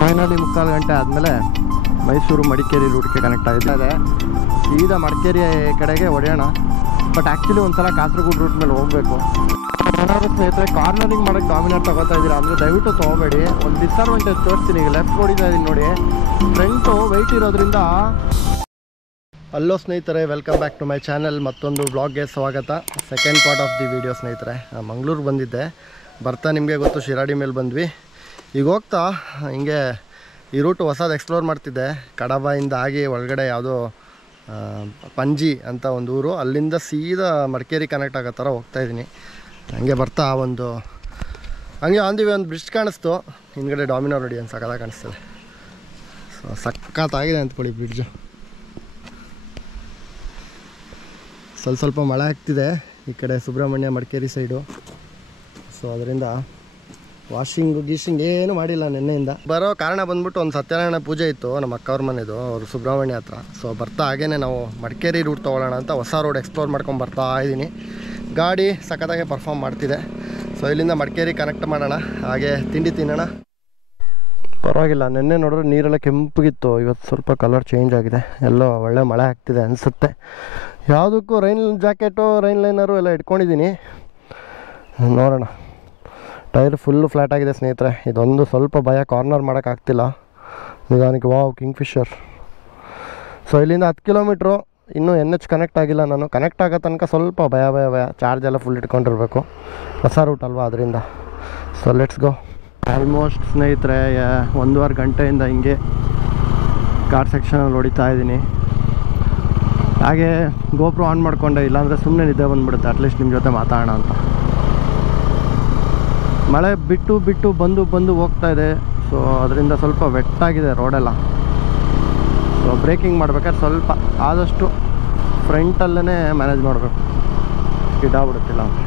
Finally 3/4 ಗಂಟೆ ಆದಮೇಲೆ Mysuru Madikeri ರೂಟ್ಗೆ connect ಆಗಿದೆ. ಸೀದಾ ಮಡಿಕೇರಿ ಕಡೆಗೆ ಹೊಡೆಯೋಣ. ಬಟ್ ಆ್ಯಕ್ಚುಲಿ ಒಂದ್ಸಲ ಕಾಸರಗೋಡು ರೂಟ್ ಮೇಲೆ ಹೋಗಬೇಕು. ಏನಾದರೂ ಸ್ನೇಹಿತರೆ ಕಾರ್ನರಿಂಗ್ ಮಾಡೋಕ್ಕೆ ಡಾಮಿನರ್ ತೊಗೋತಾ ಇದ್ದೀರಾ ಅಂದರೆ ದಯವಿಟ್ಟು ತೊಗೋಬೇಡಿ. ಒಂದು ಡಿಸ್ಅಡ್ವಾಂಟೇಜ್ ತೋರಿಸ್ತೀನಿ. ಈಗ ಲೆಫ್ಟ್ ಹೊಡಿತಾ ಇದ್ದೀನಿ ನೋಡಿ, ಫ್ರಂಟು ವೆಯ್ಟ್ ಇರೋದ್ರಿಂದ. ಹಲೋ ಸ್ನೇಹಿತರೆ, welcome back to my channel. ಮತ್ತೊಂದು ವ್ಲಾಗ್ಗೆ ಸ್ವಾಗತ. Second part of the video ಸ್ನೇಹಿತರೆ. ಮಂಗಳೂರು ಬಂದಿದ್ದೆ, ಬರ್ತಾ ನಿಮಗೆ ಗೊತ್ತು ಶಿರಾಡಿ ಮೇಲೆ ಬಂದ್ವಿ. ಈಗ ಹೋಗ್ತಾ ಹಿಂಗೆ ಈ ರೂಟು ಹೊಸದು ಎಕ್ಸ್ಪ್ಲೋರ್ ಮಾಡ್ತಿದ್ದೆ. ಕಡಬದಿಂದ ಆಗಿ ಒಳಗಡೆ ಯಾವುದೋ ಪಂಜಿ ಅಂತ ಒಂದು ಊರು, ಅಲ್ಲಿಂದ ಸೀದಾ ಮಡಿಕೇರಿ ಕನೆಕ್ಟ್ ಆಗೋ ಥರ ಹೋಗ್ತಾಯಿದ್ದೀನಿ. ಹಂಗೆ ಬರ್ತಾ ಹಂಗೆ ಆಂದಿವಿ ಒಂದು ಬ್ರಿಡ್ಜ್ ಕಾಣಿಸ್ತು ಹಿಂದ್ಗಡೆ. ಡಾಮಿನೋ ನೋಡಿ ಅಂತ ಸಕ್ಕತ್ತಾಗಿ ಕಾಣಿಸ್ತದೆ. ಸೊ ಸಕ್ಕತ್ತಾಗಿದೆ ಅಂದ್ಕೊಳ್ಳಿ ಬ್ರಿಡ್ಜು. ಸ್ವಲ್ಪ ಮಳೆ ಆಗ್ತಿದೆ ಈ ಕಡೆ ಸುಬ್ರಹ್ಮಣ್ಯ ಮಡಿಕೇರಿ ಸೈಡು. ಸೊ ಅದರಿಂದ ವಾಷಿಂಗ್ ಗೀಶಿಂಗ್ ಏನು ಮಾಡಿಲ್ಲ ನಿನ್ನೆಯಿಂದ. ಬರೋ ಕಾರಣ ಬಂದ್ಬಿಟ್ಟು ಒಂದು ಸತ್ಯನಾರಾಯಣ ಪೂಜೆ ಇತ್ತು ನಮ್ಮ ಅಕ್ಕವ್ರ ಮನೆದು, ಅವರು ಸುಬ್ರಹ್ಮಣ್ಯ ಹತ್ರ. ಸೊ ಬರ್ತಾ ಹಾಗೇ ನಾವು ಮಡಿಕೇರಿ ರೂಟ್ ತೊಗೊಳ್ಳೋಣ ಅಂತ ಹೊಸ ರೋಡ್ ಎಕ್ಸ್ಪ್ಲೋರ್ ಮಾಡ್ಕೊಂಡು ಬರ್ತಾ ಇದ್ದೀನಿ. ಗಾಡಿ ಸಖತ್ತಾಗೆ ಪರ್ಫಾರ್ಮ್ ಮಾಡ್ತಿದೆ. ಸೊ ಇಲ್ಲಿಂದ ಮಡಿಕೇರಿ ಕನೆಕ್ಟ್ ಮಾಡೋಣ, ಹಾಗೆ ತಿಂಡಿ ತಿನ್ನೋಣ. ಪರವಾಗಿಲ್ಲ, ನಿನ್ನೆ ನೋಡಿದ್ರೆ ನೀರೆಲ್ಲ ಕೆಂಪಗಿತ್ತು, ಇವತ್ತು ಸ್ವಲ್ಪ ಕಲರ್ ಚೇಂಜ್ ಆಗಿದೆ. ಎಲ್ಲೋ ಒಳ್ಳೆ ಮಳೆ ಆಗ್ತಿದೆ ಅನಿಸುತ್ತೆ. ಯಾವುದಕ್ಕೂ ರೈನ್ ಜಾಕೆಟು ರೈನ್ ಲೈನರು ಎಲ್ಲ ಇಟ್ಕೊಂಡಿದ್ದೀನಿ. ನೋಡೋಣ. ಟೈರ್ ಫುಲ್ಲು ಫ್ಲ್ಯಾಟ್ ಆಗಿದೆ ಸ್ನೇಹಿತರೆ. ಇದೊಂದು ಸ್ವಲ್ಪ ಭಯ, ಕಾರ್ನರ್ ಮಾಡೋಕ್ಕಾಗ್ತಿಲ್ಲ ನಿಧಾನಕ್ಕೆ. Wow, king Fisher. ಸೊ ಇಲ್ಲಿಂದ 10 ಕಿಲೋಮೀಟ್ರು, ಇನ್ನೂ NH ಕನೆಕ್ಟ್ ಆಗಿಲ್ಲ ನಾನು. ಕನೆಕ್ಟ್ ಆಗೋ ತನಕ ಸ್ವಲ್ಪ ಭಯ. ಚಾರ್ಜ್ ಎಲ್ಲ ಫುಲ್ ಇಟ್ಕೊಂಡಿರ್ಬೇಕು, ಹೊಸ ರೂಟ್ ಅಲ್ವಾ ಅದರಿಂದ. So let's go. ಆಲ್ಮೋಸ್ಟ್ ಸ್ನೇಹಿತರೆ 1.5 ಗಂಟೆಯಿಂದ ಹಿಂಗೆ ಘಾಟ್ ಸೆಕ್ಷನಲ್ಲಿ ಹೊಡಿತಾ ಇದ್ದೀನಿ. ಹಾಗೆ ಗೋಪ್ರೋ ಆನ್ ಮಾಡಿಕೊಂಡೆ, ಇಲ್ಲಾಂದರೆ ಸುಮ್ಮನೆ ನಿದ್ದೆ ಬಂದುಬಿಡುತ್ತೆ. ಅಟ್ಲೀಸ್ಟ್ ನಿಮ್ಮ ಜೊತೆ ಮಾತಾಡೋಣ ಅಂತ. ಮಳೆ ಬಿಟ್ಟು ಬಂದು ಹೋಗ್ತಾ ಇದೆ. ಸೊ ಅದರಿಂದ ಸ್ವಲ್ಪ ವೆಟ್ಟಾಗಿದೆ ರೋಡೆಲ್ಲ. ಸೊ ಬ್ರೇಕಿಂಗ್ ಮಾಡ್ಬೇಕಾದ್ರೆ ಸ್ವಲ್ಪ ಆದಷ್ಟು ಫ್ರಂಟಲ್ಲೇ ಮ್ಯಾನೇಜ್ ಮಾಡಬೇಕು, ಸ್ಕಿಡ್ ಅಂದರೆ.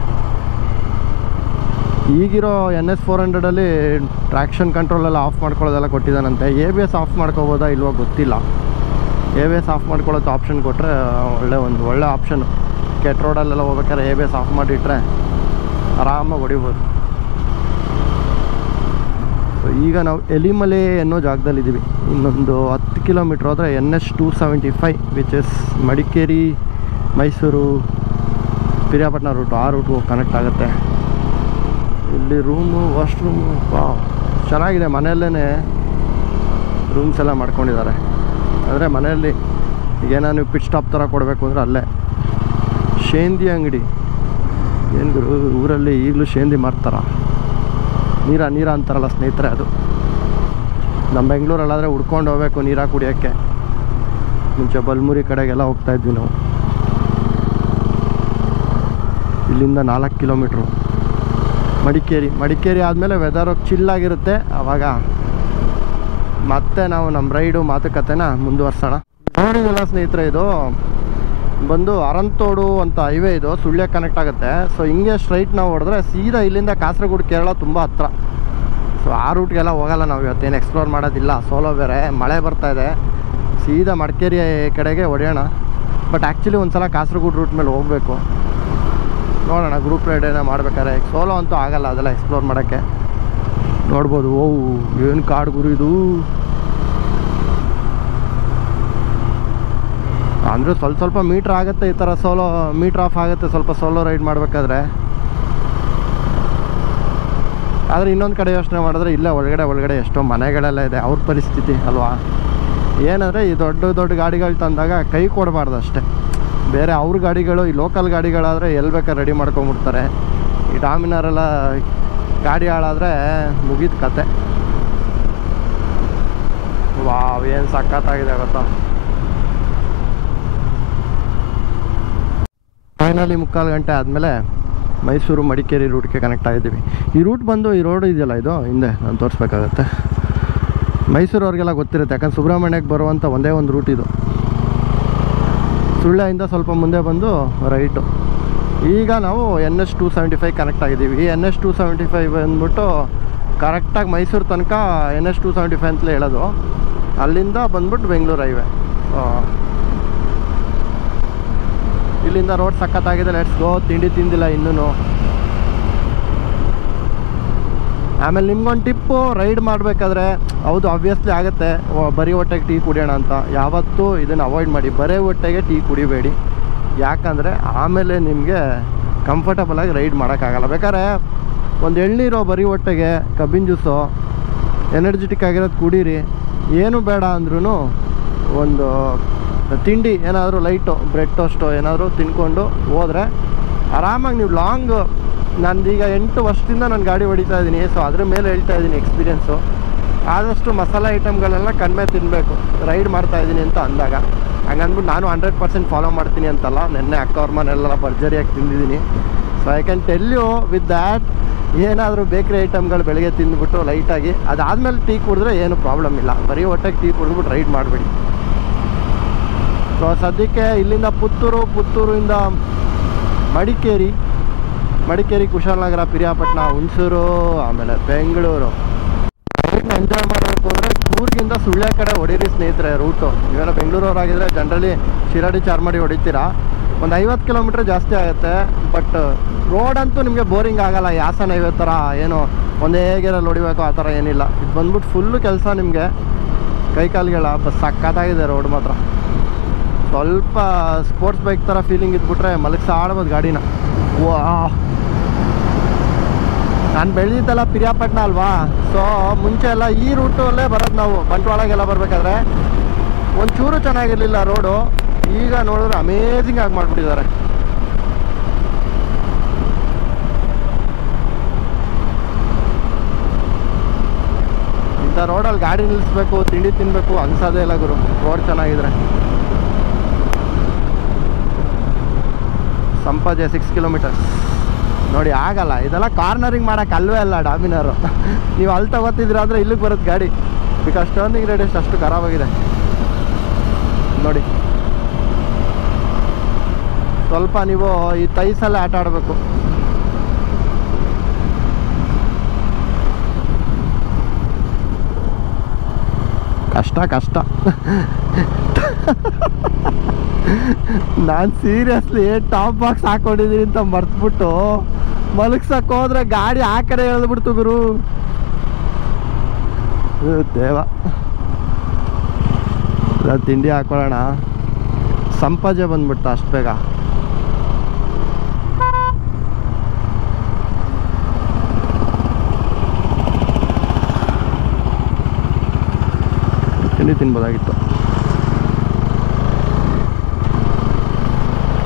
ಈಗಿರೋ NS 400ಅಲ್ಲಿ ಟ್ರ್ಯಾಕ್ಷನ್ ಕಂಟ್ರೋಲೆಲ್ಲ ಆಫ್ ಮಾಡ್ಕೊಳ್ಳೋದೆಲ್ಲ ಕೊಟ್ಟಿದ್ದಾನಂತೆ. ABS ಆಫ್ ಮಾಡ್ಕೋಬೋದಾ ಇಲ್ವೋ ಗೊತ್ತಿಲ್ಲ. ABS ಆಫ್ ಮಾಡ್ಕೊಳ್ಳೋದು ಆಪ್ಷನ್ ಕೊಟ್ಟರೆ ಒಳ್ಳೆ ಆಪ್ಷನು. ಕೆಟ್ಟ ರೋಡಲ್ಲೆಲ್ಲ ಹೋಗ್ಬೇಕಾದ್ರೆ ABS ಆಫ್ ಮಾಡಿಟ್ರೆ ಆರಾಮಾಗಿ ಹೊಡಿಬೋದು. ಸೊ ಈಗ ನಾವು ಎಲಿಮಲೆ ಅನ್ನೋ ಜಾಗದಲ್ಲಿದ್ದೀವಿ. ಇನ್ನೊಂದು 10 ಕಿಲೋಮೀಟ್ರ್ ಹೋದರೆ NH 275 which is Madikeri Mysuru Periyapatna route, ಆ ರೂಟು ಕನೆಕ್ಟ್ ಆಗುತ್ತೆ. ಇಲ್ಲಿ ರೂಮು, ವಾಶ್ರೂಮು ಚೆನ್ನಾಗಿದೆ. ಮನೆಯಲ್ಲೇ ರೂಮ್ಸ್ ಎಲ್ಲ ಮಾಡ್ಕೊಂಡಿದ್ದಾರೆ. ಅಂದರೆ ಮನೆಯಲ್ಲಿ ಈಗೇನೋ ನೀವು ಪಿಟ್ ಸ್ಟಾಪ್ ಥರ ಕೊಡಬೇಕು ಅಂದರೆ ಅಲ್ಲೇ. ಶೇಂದಿ ಅಂಗಡಿ ಏನು ಗುರು, ಊರಲ್ಲಿ ಈಗಲೂ ಶೇಂದಿ ಮಾರ್ತಾರ? ನೀರ ಅಂತಾರಲ್ಲ ಸ್ನೇಹಿತರೆ, ಅದು. ನಮ್ಮ ಬೆಂಗಳೂರಲ್ಲಾದರೆ ಹುಡ್ಕೊಂಡು ಹೋಗ್ಬೇಕು ನೀರ ಕುಡಿಯೋಕ್ಕೆ. ಮುಂಚೆ ಬಲ್ಮುರಿ ಕಡೆಗೆಲ್ಲ ಹೋಗ್ತಾಯಿದ್ವಿ ನಾವು. ಇಲ್ಲಿಂದ 4 ಕಿಲೋಮೀಟ್ರು ಮಡಿಕೇರಿ ಆದಮೇಲೆ ವೆದರು ಚಿಲ್ಲಾಗಿರುತ್ತೆ. ಆವಾಗ ಮತ್ತೆ ನಾವು ನಮ್ಮ ರೈಡು ಮಾತುಕತೆನ ಮುಂದುವರ್ಸೋಣ. ನೋಡಿದಲ್ಲ ಸ್ನೇಹಿತರೆ, ಇದು ಬಂದು ಅರಂತೋಡು ಅಂತ ಹೈವೇ, ಇದು ಸುಳ್ಯ ಕನೆಕ್ಟ್ ಆಗುತ್ತೆ. ಸೊ ಹಿಂಗೆ ಸ್ಟ್ರೈಟ್ ನಾವು ಹೊಡೆದ್ರೆ ಸೀದಾ ಇಲ್ಲಿಂದ ಕಾಸರಗೋಡು ಕೇರಳ ತುಂಬ ಹತ್ರ. ಸೊ ಆ ರೂಟ್ಗೆಲ್ಲ ಹೋಗಲ್ಲ ನಾವು, ಇವತ್ತೇನು ಎಕ್ಸ್ಪ್ಲೋರ್ ಮಾಡೋದಿಲ್ಲ. ಸೋಲೋ ಬೇರೆ, ಮಳೆ ಬರ್ತಾಯಿದೆ. ಸೀದಾ ಮಡಿಕೇರಿ ಕಡೆಗೆ ಹೊಡೆಯೋಣ. ಬಟ್ ಆ್ಯಕ್ಚುಲಿ ಒಂದ್ಸಲ ಕಾಸರಗೋಡು ರೂಟ್ ಮೇಲೆ ಹೋಗಬೇಕು. ನೋಡೋಣ, ಗ್ರೂಪ್ ರೈಡ್ ಏನೋ ಮಾಡ್ಬೇಕಾದ್ರೆ. ಸೋಲೋ ಅಂತೂ ಆಗಲ್ಲ ಅದೆಲ್ಲ ಎಕ್ಸ್ಪ್ಲೋರ್ ಮಾಡೋಕ್ಕೆ. ನೋಡ್ಬೋದು, ಏನು ಕಾಡು ಗುರು ಇದು. ಅಂದರೆ ಸ್ವಲ್ಪ ಮೀಟ್ರ್ ಆಗುತ್ತೆ ಈ ಥರ ಸೋಲೋ, ಮೀಟ್ರ್ ಆಫ್ ಆಗುತ್ತೆ ಸ್ವಲ್ಪ ಸೋಲೋ ರೈಡ್ ಮಾಡಬೇಕಾದ್ರೆ. ಆದರೆ ಇನ್ನೊಂದು ಕಡೆ ಯೋಚನೆ ಮಾಡಿದ್ರೆ ಇಲ್ಲೇ ಒಳಗಡೆ ಎಷ್ಟೋ ಮನೆಗಳೆಲ್ಲ ಇದೆ, ಅವ್ರ ಪರಿಸ್ಥಿತಿ ಅಲ್ವಾ. ಏನಂದರೆ ಈ ದೊಡ್ಡ ಗಾಡಿಗಳು ತಂದಾಗ ಕೈ ಕೊಡಬಾರ್ದು ಅಷ್ಟೇ. ಬೇರೆ ಅವ್ರ ಗಾಡಿಗಳು, ಈ ಲೋಕಲ್ ಗಾಡಿಗಳಾದರೆ ಎಲ್ಲಿ ಬೇಕಾದ್ರೆ ರೆಡಿ ಮಾಡ್ಕೊಂಬಿಡ್ತಾರೆ. ಈ ಡಾಮಿನರೆಲ್ಲ ಗಾಡಿ ಹಾಳಾದರೆ ಮುಗಿದ ಕತೆ. ವಾವ್, ಏನು ಸಖತ್ತಾಗಿದೆ ಗೊತ್ತಾ. ಫೈನಲಿ 3/4 ಗಂಟೆ ಆದಮೇಲೆ ಮೈಸೂರು ಮಡಿಕೇರಿ ರೂಟ್ಗೆ ಕನೆಕ್ಟ್ ಆಗಿದ್ದೀವಿ. ಈ ರೂಟ್ ಬಂದು, ಈ ರೋಡ್ ಇದೆಯಲ್ಲ ಇದು ಹಿಂದೆ ನಾನು ತೋರಿಸ್ಬೇಕಾಗತ್ತೆ. ಮೈಸೂರವ್ರಿಗೆಲ್ಲ ಗೊತ್ತಿರುತ್ತೆ, ಯಾಕಂದ್ರೆ ಸುಬ್ರಹ್ಮಣ್ಯಕ್ಕೆ ಬರುವಂಥ ಒಂದೇ ಒಂದು ರೂಟ್ ಇದು. ಸುಳ್ಯದಿಂದ ಸ್ವಲ್ಪ ಮುಂದೆ ಬಂದು ರೈಟು. ಈಗ ನಾವು NH 275 ಕನೆಕ್ಟ್ ಆಗಿದ್ದೀವಿ. ಈ NH 275 ಬಂದ್ಬಿಟ್ಟು ಕರೆಕ್ಟಾಗಿ ಮೈಸೂರು ತನಕ NH 275 ಅಂತಲೇ ಹೇಳೋದು. ಅಲ್ಲಿಂದ ಬಂದ್ಬಿಟ್ಟು ಬೆಂಗಳೂರು ಹೈವೇ. ಇಲ್ಲಿಂದ ರೋಡ್ ಸಖತ್ತಾಗಿದೆ. Let's go. ತಿಂಡಿ ತಿಂದಿಲ್ಲ ಇನ್ನೂ. ಆಮೇಲೆ ನಿಮ್ಗೊಂದು ಟಿಪ್ಪು, ರೈಡ್ ಮಾಡಬೇಕಾದ್ರೆ ಹೌದು ಆಬ್ವಿಯಸ್ಲಿ ಆಗುತ್ತೆ ಬರೀ ಹೊಟ್ಟೆಗೆ ಟೀ ಕುಡಿಯೋಣ ಅಂತ, ಯಾವತ್ತೂ ಇದನ್ನು ಅವಾಯ್ಡ್ ಮಾಡಿ. ಬರೀ ಹೊಟ್ಟೆಗೆ ಟೀ ಕುಡಿಬೇಡಿ, ಯಾಕಂದರೆ ಆಮೇಲೆ ನಿಮಗೆ ಕಂಫರ್ಟಬಲಾಗಿ ರೈಡ್ ಮಾಡೋಕ್ಕಾಗಲ್ಲ. ಬೇಕಾದ್ರೆ ಒಂದು ಎಳ್ನೀರು ಬರೀ ಹೊಟ್ಟೆಗೆ, ಕಬ್ಬಿನ ಜ್ಯೂಸು, ಎನರ್ಜೆಟಿಕ್ ಆಗಿರೋದು ಕುಡೀರಿ. ಏನು ಬೇಡ ಅಂದ್ರೂ ಒಂದು ತಿಂಡಿ ಏನಾದರೂ ಲೈಟು ಬ್ರೆಡ್ ಟೋಸ್ಟು ಏನಾದರೂ ತಿನ್ಕೊಂಡು ಹೋದರೆ ಆರಾಮಾಗಿ ನೀವು ಲಾಂಗ್, ನಂದೀಗ 8 ವರ್ಷದಿಂದ ನಾನು ಗಾಡಿ ಹೊಡಿತಾ ಇದ್ದೀನಿ, ಸೊ ಅದ್ರ ಮೇಲೆ ಹೇಳ್ತಾ ಇದ್ದೀನಿ ಎಕ್ಸ್ಪೀರಿಯೆನ್ಸು. ಆದಷ್ಟು ಮಸಾಲೆ ಐಟಮ್ಗಳೆಲ್ಲ ಕಡಿಮೆ ತಿನ್ನಬೇಕು ರೈಡ್ ಮಾಡ್ತಾಯಿದ್ದೀನಿ ಅಂತ ಅಂದಾಗ. ಹಂಗಂದ್ಬಿಟ್ಟು ನಾನು 100% ಫಾಲೋ ಮಾಡ್ತೀನಿ ಅಂತಲ್ಲ, ನೆನ್ನೆ ಅಕ್ಕ ಅವ್ರ ಮನೆಯೆಲ್ಲ ಭರ್ಜರಿಯಾಗಿ ತಿಂದಿದ್ದೀನಿ. So I can tell you with that, ಏನಾದರೂ ಬೇಕ್ರಿ ಐಟಮ್ಗಳು ಬೆಳಗ್ಗೆ ತಿಂದ್ಬಿಟ್ಟು ಲೈಟಾಗಿ ಅದಾದಮೇಲೆ ಟೀ ಕುಡಿದ್ರೆ ಏನು ಪ್ರಾಬ್ಲಮ್ ಇಲ್ಲ. ಬರೀ ಹೊಟ್ಟೆಗೆ ಟೀ ಕುಡಿದ್ಬಿಟ್ಟು ರೈಡ್ ಮಾಡಬೇಡಿ. ಸೊ ಸದ್ಯಕ್ಕೆ ಇಲ್ಲಿಂದ ಪುತ್ತೂರಿಂದ ಮಡಿಕೇರಿ, ಕುಶಾಲನಗರ, ಪಿರಿಯಾಪಟ್ಟಣ, ಹುಣಸೂರು, ಆಮೇಲೆ ಬೆಂಗಳೂರು ರೈಡ್ನ ಎಂಜಾಯ್ ಮಾಡಬೇಕು ಅಂದರೆ ಕೂರ್ಗಿಂದ ಸುಳ್ಯ ಕಡೆ ಹೊಡೀರಿ ಸ್ನೇಹಿತರೆ. ರೂಟು ಇವೆಲ್ಲ ಬೆಂಗಳೂರವರಾಗಿದ್ದರೆ ಜನರಲಿ ಶಿರಾಡಿ ಚಾರ್ಮಾಡಿ ಹೊಡಿತೀರಾ, ಒಂದು 50 ಕಿಲೋಮೀಟ್ರ್ ಜಾಸ್ತಿ ಆಗುತ್ತೆ. ಬಟ್ ರೋಡ್ ಅಂತೂ ನಿಮಗೆ ಬೋರಿಂಗ್ ಆಗೋಲ್ಲ. ಯಾಸನ ಹೈವೇ ಥರ ಏನು ಒಂದೇ ಗೇರಲ್ಲಿ ಹೊಡಿಬೇಕು ಆ ಥರ ಏನಿಲ್ಲ. ಇದು ಬಂದ್ಬಿಟ್ಟು ಫುಲ್ಲು ಕೆಲಸ, ನಿಮಗೆ ಕೈಕಾಲುಗಳ ಸಕ್ಕತ್ತಾಗಿದೆ ರೋಡ್ ಮಾತ್ರ. ಸ್ವಲ್ಪ ಸ್ಪೋರ್ಟ್ಸ್ ಬೈಕ್ ಥರ ಫೀಲಿಂಗ್ ಇದ್ಬಿಟ್ರೆ ಮಲಗಿಸಾಡ್ಬೋದು ಗಾಡಿನ. ವಾ, ನಾನು ಬೆಳೆದಿದ್ದೆಲ್ಲ ಪಿರಿಯಾಪಟ್ಟಣ ಅಲ್ವಾ, ಸೊ ಮುಂಚೆ ಎಲ್ಲ ಈ ರೂಟಲ್ಲೇ ಬರೋದು ನಾವು. ಬಂಟ್ವಾಳಗೆಲ್ಲ ಬರಬೇಕಾದ್ರೆ ಒಂಚೂರು ಚೆನ್ನಾಗಿರಲಿಲ್ಲ ರೋಡು, ಈಗ ನೋಡಿದ್ರೆ ಅಮೇಝಿಂಗ್ ಆಗಿ ಮಾಡಿಬಿಟ್ಟಿದ್ದಾರೆ. ಇಂಥ ರೋಡಲ್ಲಿ ಗಾಡಿ ನಿಲ್ಲಿಸ್ಬೇಕು, ತಿಂಡಿ ತಿನ್ನಬೇಕು ಅನ್ಸೋದೇ ಇಲ್ಲ ಗುರು, ರೋಡ್ ಚೆನ್ನಾಗಿದ್ರೆ. ಸಂಪಾಜೆ 6 ಕಿಲೋಮೀಟರ್ಸ್ ನೋಡಿ, ಆಗಲ್ಲ ಇದೆಲ್ಲ ಕಾರ್ನರಿಂಗ್ ಮಾಡೋಕ್ಕೆ ಅಲ್ವೇ ಅಲ್ಲ ಡಾಮಿನರು. ನೀವು ಅಲ್ಲಿ ತಗೋತಿದ್ರೆ ಆದರೆ ಇಲ್ಲಿಗೆ ಬರುತ್ತೆ ಗಾಡಿ, ಬಿಕಾಸ್ ಟರ್ನಿಂಗ್ ರೇಡಿಯಸ್ ಅಷ್ಟು ಖರಾಬಾಗಿದೆ ನೋಡಿ. ಸ್ವಲ್ಪ ನೀವು ಈ ತೈಸಲ್ಲೇ ಆಟ ಆಡಬೇಕು. ಕಷ್ಟ ನಾನು ಸೀರಿಯಸ್ಲಿ ಟಾಪ್ ಬಾಕ್ಸ್ ಹಾಕೊಂಡಿದ್ದೀನಿ ಅಂತ ಮರ್ತ್ಬಿಟ್ಟು ಮಲಗ್ಸಕ್ಕೆ ಹೋದ್ರೆ ಗಾಡಿ ಆ ಕಡೆ ಎಳೆದ್ಬಿಡ್ತು ಗುರು. ದೇವ, ತಿಂಡಿ ಹಾಕೊಳ್ಳೋಣ. ಸಂಪಾಜೆ ಬಂದ್ಬಿಡ್ತಾ ಅಷ್ಟು ಬೇಗ. ತಿಂಡಿ ತಿನ್ಬೋದಾಗಿತ್ತು.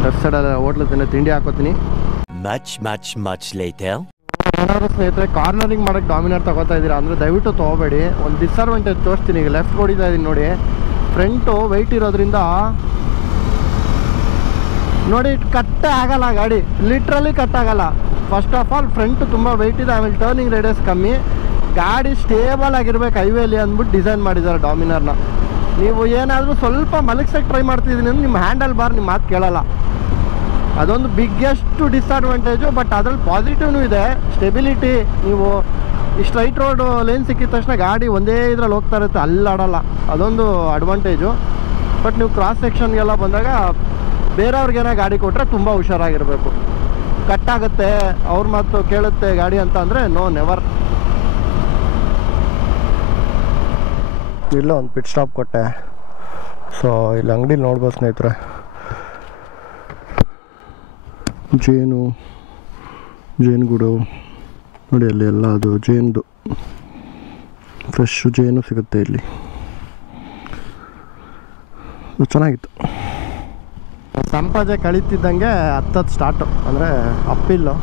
ಲೆಫ್ಟ್ ಸೈಡಲ್ಲಿ ಹೋಟ್ಲು ತಿಂಡಿ ಹಾಕೋತೀನಿ. much later. ಏನಾದ್ರು ಸ್ನೇಹಿತರೆ ಕಾರ್ನರಿಂಗ್ ಮಾಡೋಕ್ಕೆ ಡಾಮಿನರ್ ತಗೋತಾ ಇದ್ದೀರಾ ಅಂದರೆ ದಯವಿಟ್ಟು ತೊಗೋಬೇಡಿ. ಒಂದು ಡಿಸ್ಅಡ್ವಾಂಟೇಜ್ ತೋರಿಸ್ತೀನಿ. ಈಗ ಲೆಫ್ಟ್ ಹೊಡಿತಾ ಇದ್ದೀನಿ ನೋಡಿ, ಫ್ರಂಟು ವೆಯ್ಟ್ ಇರೋದ್ರಿಂದ ನೋಡಿ ಕಟ್ಟೆ ಆಗಲ್ಲ ಗಾಡಿ, ಲಿಟ್ರಲಿ ಕಟ್ಟಾಗಲ್ಲ. ಫಸ್ಟ್ ಆಫ್ ಆಲ್ ಫ್ರಂಟು ತುಂಬ ವೆಯ್ಟ್ ಇದೆ, ಆಮೇಲೆ ಟರ್ನಿಂಗ್ ರೇಡಿಯಸ್ ಕಮ್ಮಿ, ಗಾಡಿ ಸ್ಟೇಬಲ್ ಆಗಿರ್ಬೇಕು ಹೈವೇಲಿ ಅಂದ್ಬಿಟ್ಟು ಡಿಸೈನ್ ಮಾಡಿದ್ದಾರೆ ಡಾಮಿನರ್ನ. ನೀವು ಏನಾದರೂ ಸ್ವಲ್ಪ ಮಲಗ್ಸಕ್ಕೆ ಟ್ರೈ ಮಾಡ್ತಿದ್ದೀನಿ ಅಂದ್ರೆ ನಿಮ್ಮ ಹ್ಯಾಂಡಲ್ ಬಾರ್ ನಿಮ್ಮ ಮಾತು ಕೇಳಲ್ಲ. ಅದೊಂದು ಬಿಗ್ಗೆಸ್ಟ್ ಡಿಸ್ಅಡ್ವಾಂಟೇಜು. ಬಟ್ ಅದ್ರಲ್ಲಿ ಪಾಸಿಟಿವ್ನೂ ಇದೆ, ಸ್ಟೆಬಿಲಿಟಿ. ನೀವು ಈ ಸ್ಟ್ರೈಟ್ ರೋಡು ಲೇನ್ ಸಿಕ್ಕಿದ ತಕ್ಷಣ ಗಾಡಿ ಒಂದೇ ಇದ್ರಲ್ಲಿ ಹೋಗ್ತಾ ಇರುತ್ತೆ, ಅಲ್ಲಾಡಲ್ಲ, ಅದೊಂದು ಅಡ್ವಾಂಟೇಜು. ಬಟ್ ನೀವು ಕ್ರಾಸ್ ಸೆಕ್ಷನ್ಗೆಲ್ಲ ಬಂದಾಗ ಬೇರೆಯವ್ರಿಗೇನೋ ಗಾಡಿ ಕೊಟ್ಟರೆ ತುಂಬ ಹುಷಾರಾಗಿರಬೇಕು. ಕಟ್ಟಾಗುತ್ತೆ, ಅವ್ರ ಮಾತು ಕೇಳುತ್ತೆ ಗಾಡಿ ಅಂತ ಅಂದರೆ ನೋ, ನೆವರ್. ಇಲ್ಲ ಒಂದು ಪಿಟ್ ಸ್ಟಾಪ್ ಕೊಟ್ಟೆ. ಸೊ ಇಲ್ಲಿ ಅಂಗಡಿಲಿ ನೋಡ್ಬೋದು ಸ್ನೇಹಿತರೆ, ಜೇನುಗೂಡು ನೋಡಿ, ಅಲ್ಲಿ ಎಲ್ಲ ಅದು ಜೇನುದು ಫ್ರೆಶ್ ಜೇನು ಸಿಗುತ್ತೆ ಇಲ್ಲಿ. ಚೆನ್ನಾಗಿತ್ತು. ಸಂಪಾಜೆ ಕಳೀತಿದ್ದಂಗೆ ಹತ್ತತ್ತು ಸ್ಟಾರ್ಟು, ಅಂದರೆ ಅಪ್ಪಿಲ್ಲು.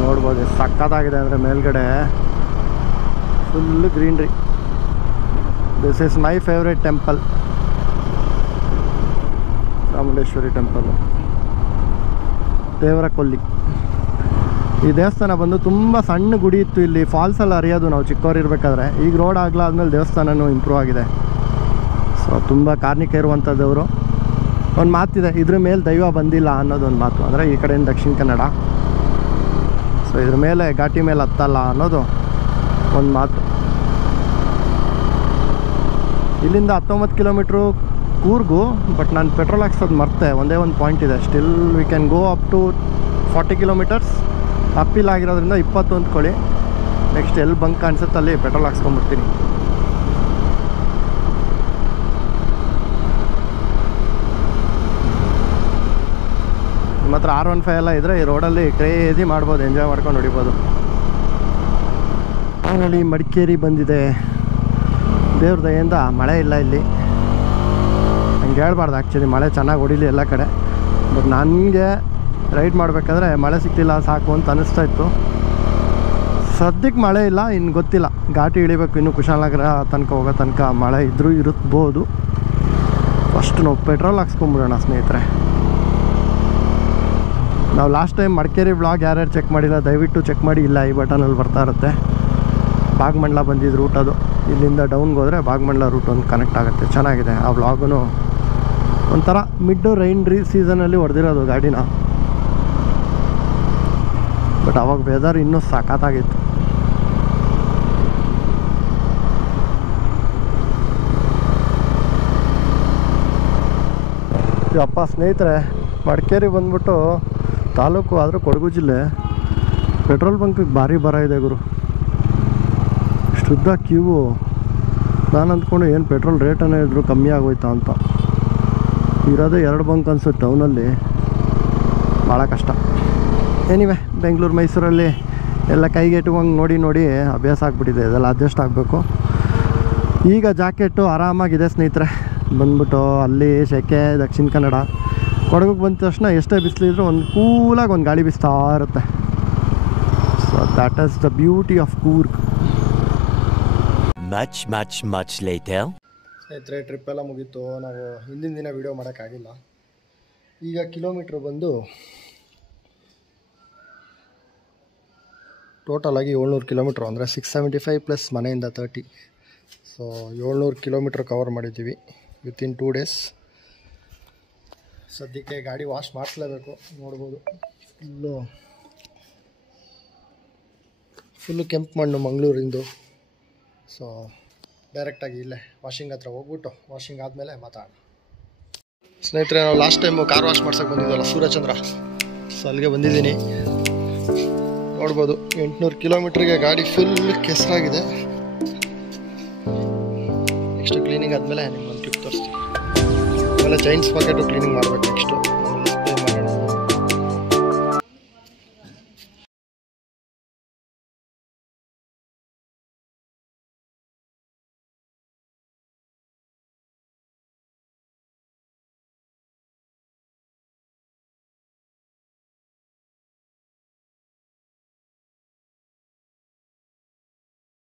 ನೋಡ್ಬೋದು ಸಕ್ಕತ್ತಾಗಿದೆ ಅಂದರೆ ಮೇಲ್ಗಡೆ full greenery. This is my favourite temple, Chamundeshwari temple, ದೇವರ ಕೊಲ್ಲಿ. ಈ ದೇವಸ್ಥಾನ ಬಂದು ತುಂಬ ಸಣ್ಣ ಗುಡಿ ಇತ್ತು, ಇಲ್ಲಿ ಫಾಲ್ಸಲ್ಲಿ ಹರಿಯೋದು ನಾವು ಚಿಕ್ಕವ್ರು ಇರಬೇಕಾದ್ರೆ. ಈಗ ರೋಡ್ ಆಗಲಾದ್ಮೇಲೆ ದೇವಸ್ಥಾನನೂ ಇಂಪ್ರೂವ್ ಆಗಿದೆ. ಸೊ ತುಂಬ ಕಾರ್ಣಿಕ ಇರುವಂಥದ್ದವರು. ಒಂದು ಮಾತಿದೆ, ಇದ್ರ ಮೇಲೆ ದೈವ ಬಂದಿಲ್ಲ ಅನ್ನೋದೊಂದು ಮಾತು, ಅಂದರೆ ಈ ಕಡೆಯಿಂದ ದಕ್ಷಿಣ ಕನ್ನಡ. ಸೊ ಇದ್ರ ಮೇಲೆ ಘಾಟಿ ಮೇಲೆ ಹತ್ತಲ್ಲ ಅನ್ನೋದು ಒಂದು ಮಾತು. ಇಲ್ಲಿಂದ 19 ಕಿಲೋಮೀಟ್ರು ಕೂರ್ಗು. ಬಟ್ ನಾನು ಪೆಟ್ರೋಲ್ ಹಾಕ್ಸೋದು ಮರ್ತೆ, ಒಂದೇ ಒಂದು ಪಾಯಿಂಟ್ ಇದೆ. Still we can go up to 40 kilometres. Uphill ಆಗಿರೋದ್ರಿಂದ 20 ಅಂದ್ಕೊಳ್ಳಿ. ನೆಕ್ಸ್ಟ್ ಎಲ್ಲಿ ಬಂಕ್ ಕಾಣಿಸುತ್ತೆ ಅಲ್ಲಿ ಪೆಟ್ರೋಲ್ ಹಾಕ್ಸ್ಕೊಂಡ್ಬಿಡ್ತೀನಿ. ನಿಮ್ಮ ಹತ್ರ R15 ಎಲ್ಲ ಇದ್ದರೆ ಈ ರೋಡಲ್ಲಿ ಕ್ರೇಜಿ ಮಾಡ್ಬೋದು, ಎಂಜಾಯ್ ಮಾಡ್ಕೊಂಡು ಹೊಡಿಬೋದು. ಫೈನಲಿ ಮಡಿಕೇರಿ ಬಂದಿದೆ. ದೇವ್ರ ದಯೆಯಿಂದ ಮಳೆ ಇಲ್ಲ ಇಲ್ಲಿ. ಹಂಗೆ ಹೇಳ್ಬಾರ್ದು ಆ್ಯಕ್ಚುಲಿ, ಮಳೆ ಚೆನ್ನಾಗಿ ಹೊಡಿಲಿ ಎಲ್ಲ ಕಡೆ. ಬಟ್ ನನಗೆ ರೈಡ್ ಮಾಡಬೇಕಾದ್ರೆ ಮಳೆ ಸಿಗ್ತಿಲ್ಲ ಸಾಕು ಅಂತ ಅನ್ನಿಸ್ತಾ ಇತ್ತು. ಸದ್ಯಕ್ಕೆ ಮಳೆ ಇಲ್ಲ, ಇನ್ನು ಗೊತ್ತಿಲ್ಲ. ಘಾಟಿ ಇಳಿಬೇಕು ಇನ್ನು ಕುಶಾಲನಗರ ತನಕ ಹೋಗೋ ತನಕ ಮಳೆ ಇದ್ರೂ ಇರ್ಬೋದು. ಫಸ್ಟ್ ನಾವು ಪೆಟ್ರೋಲ್ ಹಾಕ್ಸ್ಕೊಂಬಿಡೋಣ ಸ್ನೇಹಿತರೆ. ನಾವು ಲಾಸ್ಟ್ ಟೈಮ್ ಮಡಿಕೇರಿ ವ್ಲಾಗ್ ಯಾರ್ಯಾರು ಚೆಕ್ ಮಾಡಿಲ್ಲ ದಯವಿಟ್ಟು ಚೆಕ್ ಮಾಡಿ, ಇಲ್ಲ ಈ ಬಟನಲ್ಲಿ ಬರ್ತಾ ಇರುತ್ತೆ. ಭಾಗಮಂಡಲ ಬಂದಿದ್ದು ರೂಟ್ ಅದು. ಇಲ್ಲಿಂದ ಡೌನ್ಗೆ ಹೋದರೆ ಭಾಗಮಂಡಲ ರೂಟ್ ಒಂದು ಕನೆಕ್ಟ್ ಆಗುತ್ತೆ, ಚೆನ್ನಾಗಿದೆ. ಆ ವ್ಲಾಗೂ ಒಂಥರ ಮಿಡ್ ರೈನ್ ಸೀಸನಲ್ಲಿ ಹೊಡೆದಿರೋದು ಗಾಡಿನ. ಬಟ್ ಅವಾಗ ವೆದರ್ ಇನ್ನೂ ಸಖತ್ತಾಗಿತ್ತು. ಅಪ್ಪ ಸ್ನೇಹಿತರೆ, ಮಡಿಕೇರಿ ಬಂದ್ಬಿಟ್ಟು ತಾಲೂಕು ಆದರೂ ಕೊಡಗು ಜಿಲ್ಲೆ. ಪೆಟ್ರೋಲ್ ಬಂಕಿಗೆ ಭಾರಿ ಬರ ಇದೆ ಗುರು. ಶುದ್ಧ ಕ್ಯೂ. ನಾನು ಅಂದ್ಕೊಂಡು ಏನು ಪೆಟ್ರೋಲ್ ರೇಟನ್ನೇ ಇದ್ರೂ ಕಮ್ಮಿ ಆಗೋಯ್ತಾ ಅಂತ. ಇರೋದೇ 2 ಬಂಕ್ ಅನ್ಸುತ್ತೆ ಟೌನಲ್ಲಿ. ಭಾಳ ಕಷ್ಟ. ಏನಿವೆ ಬೆಂಗಳೂರು ಮೈಸೂರಲ್ಲಿ ಎಲ್ಲ ಕೈಗೆಟುವಂಗೆ ನೋಡಿ ನೋಡಿ ಅಭ್ಯಾಸ ಆಗಿಬಿಟ್ಟಿದೆ. ಇದೆಲ್ಲ ಅಡ್ಜಸ್ಟ್ ಆಗಬೇಕು. ಈಗ ಜಾಕೆಟು ಆರಾಮಾಗಿದೆ ಸ್ನೇಹಿತರೆ. ಬಂದ್ಬಿಟ್ಟು ಅಲ್ಲಿ ಸೆಕೆ, ದಕ್ಷಿಣ ಕನ್ನಡ. ಕೊಡಗಿಗೆ ಬಂದ ತಕ್ಷಣ ಎಷ್ಟೇ ಬಿಸಿಲಿದ್ರು ಒಂದು ಕೂಲಾಗಿ ಒಂದು ಗಾಳಿ ಬೀಸ್ತಾ ಇರುತ್ತೆ. So that is the beauty of Coorg. Much later. ಸ್ನೇಹಿತರೆ, ಟ್ರಿಪ್ಪೆಲ್ಲ ಮುಗೀತು. ನಾವು ಹಿಂದಿನ ದಿನ ವೀಡಿಯೋ ಮಾಡೋಕ್ಕಾಗಿಲ್ಲ. ಈಗ ಕಿಲೋಮೀಟ್ರ್ ಬಂದು ಟೋಟಲಾಗಿ 700 ಕಿಲೋಮೀಟ್ರು, ಅಂದರೆ 675 ಪ್ಲಸ್ ಮನೆಯಿಂದ 30. ಸೊ 700 ಕಿಲೋಮೀಟ್ರ್ ಕವರ್ ಮಾಡಿದ್ದೀವಿ ವಿತಿನ್ 2 ಡೇಸ್. ಸದ್ಯಕ್ಕೆ ಗಾಡಿ ವಾಶ್ ಮಾಡಿಸ್ಲೇಬೇಕು. ನೋಡ್ಬೋದು ಫುಲ್ಲು ಕೆಂಪು ಮಣ್ಣು ಮಂಗಳೂರಿಂದು. ಸೊ ಡೈರೆಕ್ಟಾಗಿ ಇಲ್ಲೇ ವಾಷಿಂಗ್ ಹತ್ರ ಹೋಗ್ಬಿಟ್ಟು ವಾಷಿಂಗ್ ಆದಮೇಲೆ ಮಾತಾಡೋಣ. ಸ್ನೇಹಿತರೆ, ನಾವು ಲಾಸ್ಟ್ ಟೈಮು ಕಾರ್ ವಾಶ್ ಮಾಡ್ಸೋಕೆ ಬಂದಿದ್ದಲ್ಲ ಸೂರ್ಯಚಂದ್ರ, ಸೊ ಅಲ್ಲಿಗೆ ಬಂದಿದ್ದೀನಿ. ನೋಡ್ಬೋದು 800 ಕಿಲೋಮೀಟ್ರಿಗೆ ಗಾಡಿ ಫುಲ್ ಕೆಸರಾಗಿದೆ. ನೆಕ್ಸ್ಟ್ ಕ್ಲೀನಿಂಗ್ ಆದಮೇಲೆ ನಿಮ್ಗೊಂದು ಟ್ರಿಪ್ ತೋರಿಸ್ತೀನಿ. ಆಮೇಲೆ ಚೈನ್ ಸ್ಪಾಕೆಟು ಕ್ಲೀನಿಂಗ್ ಮಾಡಬೇಕು ನೆಕ್ಸ್ಟು.